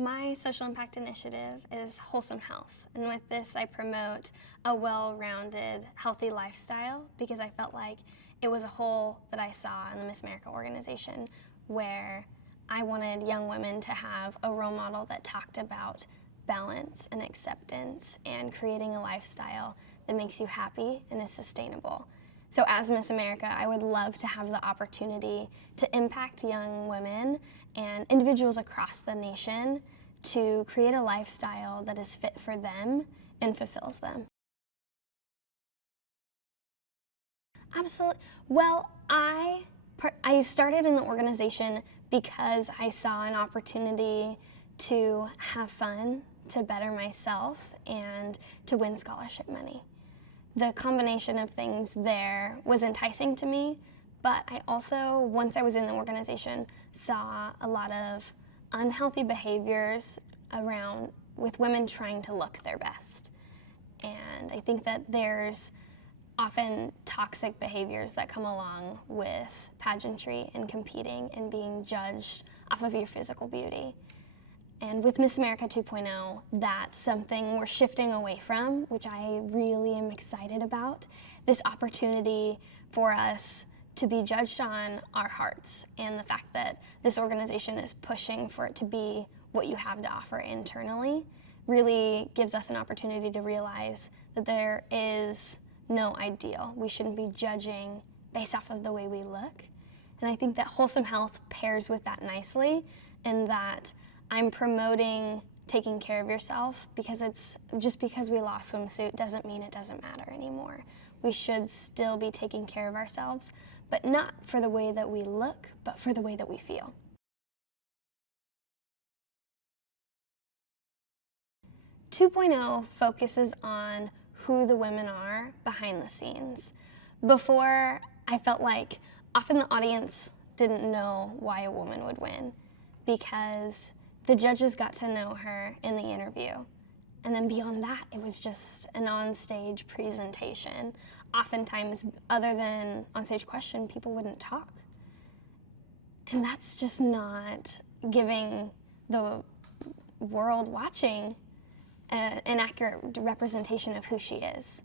My social impact initiative is Wholesome Health, and with this I promote a well-rounded, healthy lifestyle because I felt like it was a hole that I saw in the Miss America organization where I wanted young women to have a role model that talked about balance and acceptance and creating a lifestyle that makes you happy and is sustainable. So as Miss America, I would love to have the opportunity to impact young women and individuals across the nation to create a lifestyle that is fit for them and fulfills them. Absolutely. Well, I started in the organization because I saw an opportunity to have fun, to better myself, and to win scholarship money. The combination of things there was enticing to me, but I also, once I was in the organization, saw a lot of unhealthy behaviors around with women trying to look their best. And I think that there's often toxic behaviors that come along with pageantry and competing and being judged off of your physical beauty. And with Miss America 2.0, that's something we're shifting away from, which I really am excited about. This opportunity for us to be judged on our hearts and the fact that this organization is pushing for it to be what you have to offer internally really gives us an opportunity to realize that there is no ideal. We shouldn't be judging based off of the way we look. And I think that Wholesome Health pairs with that nicely, in that I'm promoting taking care of yourself, because it's just because we lost swimsuit doesn't mean it doesn't matter anymore. We should still be taking care of ourselves, but not for the way that we look, but for the way that we feel. Two point oh focuses on who the women are behind the scenes. Before, I felt like often the audience didn't know why a woman would win, because the judges got to know her in the interview. And then beyond that, it was just an on-stage presentation. Oftentimes, other than on-stage question, people wouldn't talk. And that's just not giving the world watching an accurate representation of who she is.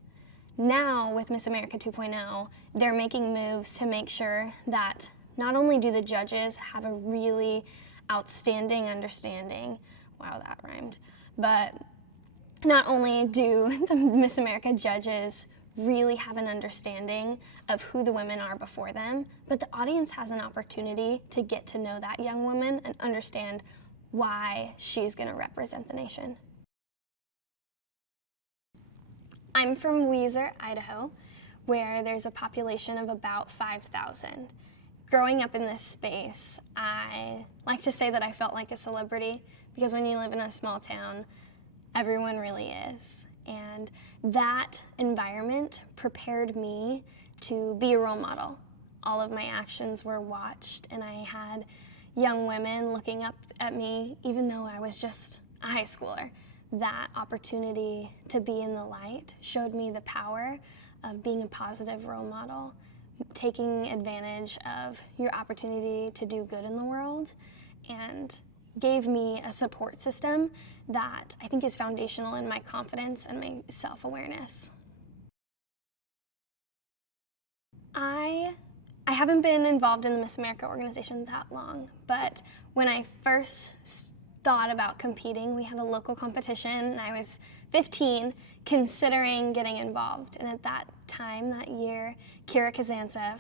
Now, with Miss America 2.0, they're making moves to make sure that not only do the judges have a really outstanding understanding, wow, that rhymed, but not only do the Miss America judges really have an understanding of who the women are before them, but the audience has an opportunity to get to know that young woman and understand why she's going to represent the nation. I'm from Weiser, Idaho, where there's a population of about 5,000. Growing up in this space, I like to say that I felt like a celebrity, because when you live in a small town, everyone really is. And that environment prepared me to be a role model. All of my actions were watched, and I had young women looking up at me, even though I was just a high schooler. That opportunity to be in the light showed me the power of being a positive role model, taking advantage of your opportunity to do good in the world, and gave me a support system that I think is foundational in my confidence and my self-awareness. I haven't been involved in the Miss America organization that long, but when I first thought about competing, we had a local competition, and I was 15 considering getting involved. And at that time, that year, Kira Kazantsev,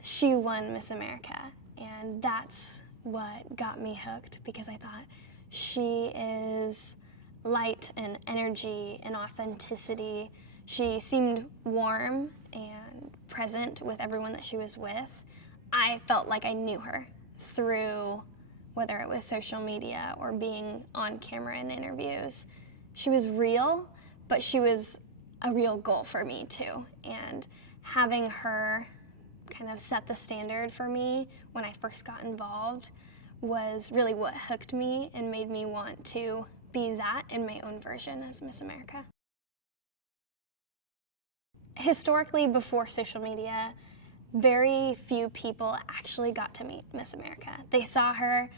she won Miss America. And that's what got me hooked, because I thought she is light and energy and authenticity. She seemed warm and present with everyone that she was with. I felt like I knew her through whether it was social media or being on camera in interviews. She was real, but she was a real goal for me too. And having her kind of set the standard for me when I first got involved was really what hooked me and made me want to be that in my own version as Miss America. Historically, before social media, very few people actually got to meet Miss America. They saw her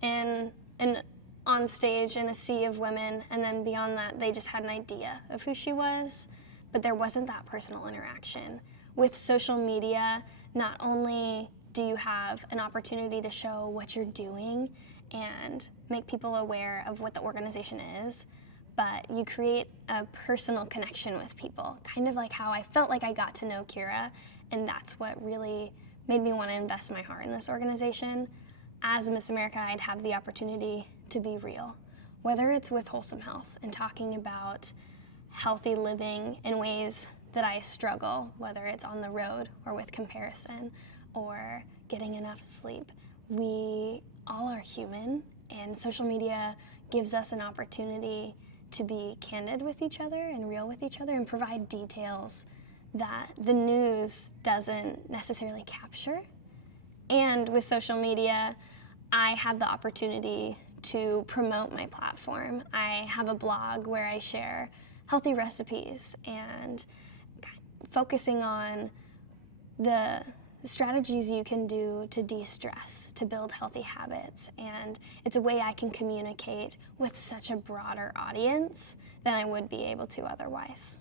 in an on stage in a sea of women, and then beyond that, they just had an idea of who she was, but there wasn't that personal interaction. With social media, not only do you have an opportunity to show what you're doing and make people aware of what the organization is, but you create a personal connection with people, kind of like how I felt like I got to know Kira, and that's what really made me want to invest my heart in this organization. As Miss America, I'd have the opportunity to be real, whether it's with Wholesome Health and talking about healthy living in ways that I struggle, whether it's on the road or with comparison or getting enough sleep. We all are human, and social media gives us an opportunity to be candid with each other and real with each other and provide details that the news doesn't necessarily capture. And with social media, I have the opportunity to promote my platform. I have a blog where I share healthy recipes and focusing on the strategies you can do to de-stress, to build healthy habits. And it's a way I can communicate with such a broader audience than I would be able to otherwise.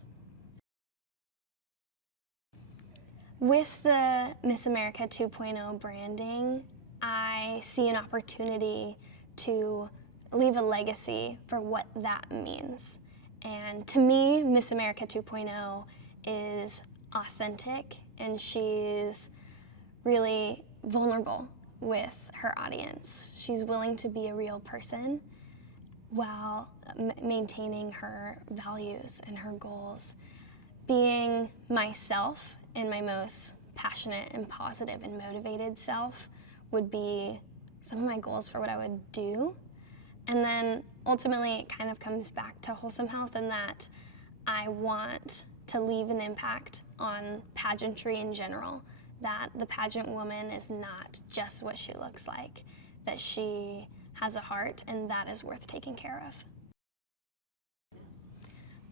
With the Miss America 2.0 branding, I see an opportunity to leave a legacy for what that means. And to me, Miss America 2.0 is authentic, and she's really vulnerable with her audience. She's willing to be a real person while maintaining her values and her goals. Being myself and my most passionate and positive and motivated self would be some of my goals for what I would do. And then ultimately it kind of comes back to Wholesome Health in that I want to leave an impact on pageantry in general, that the pageant woman is not just what she looks like, that she has a heart, and that is worth taking care of.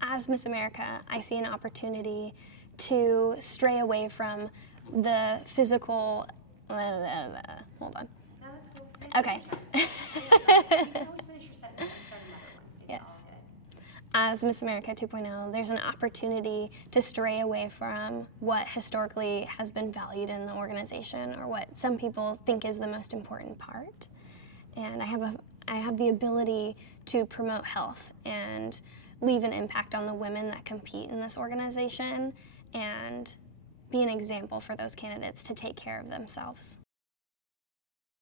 As Miss America, I see an opportunity to stray away from the physical, hold on. No, that's cool. Okay. You can always finish your sentence and start another one. It's Yes. all good. As Miss America 2.0, there's an opportunity to stray away from what historically has been valued in the organization or what some people think is the most important part. And I have the ability to promote health and leave an impact on the women that compete in this organization and be an example for those candidates to take care of themselves.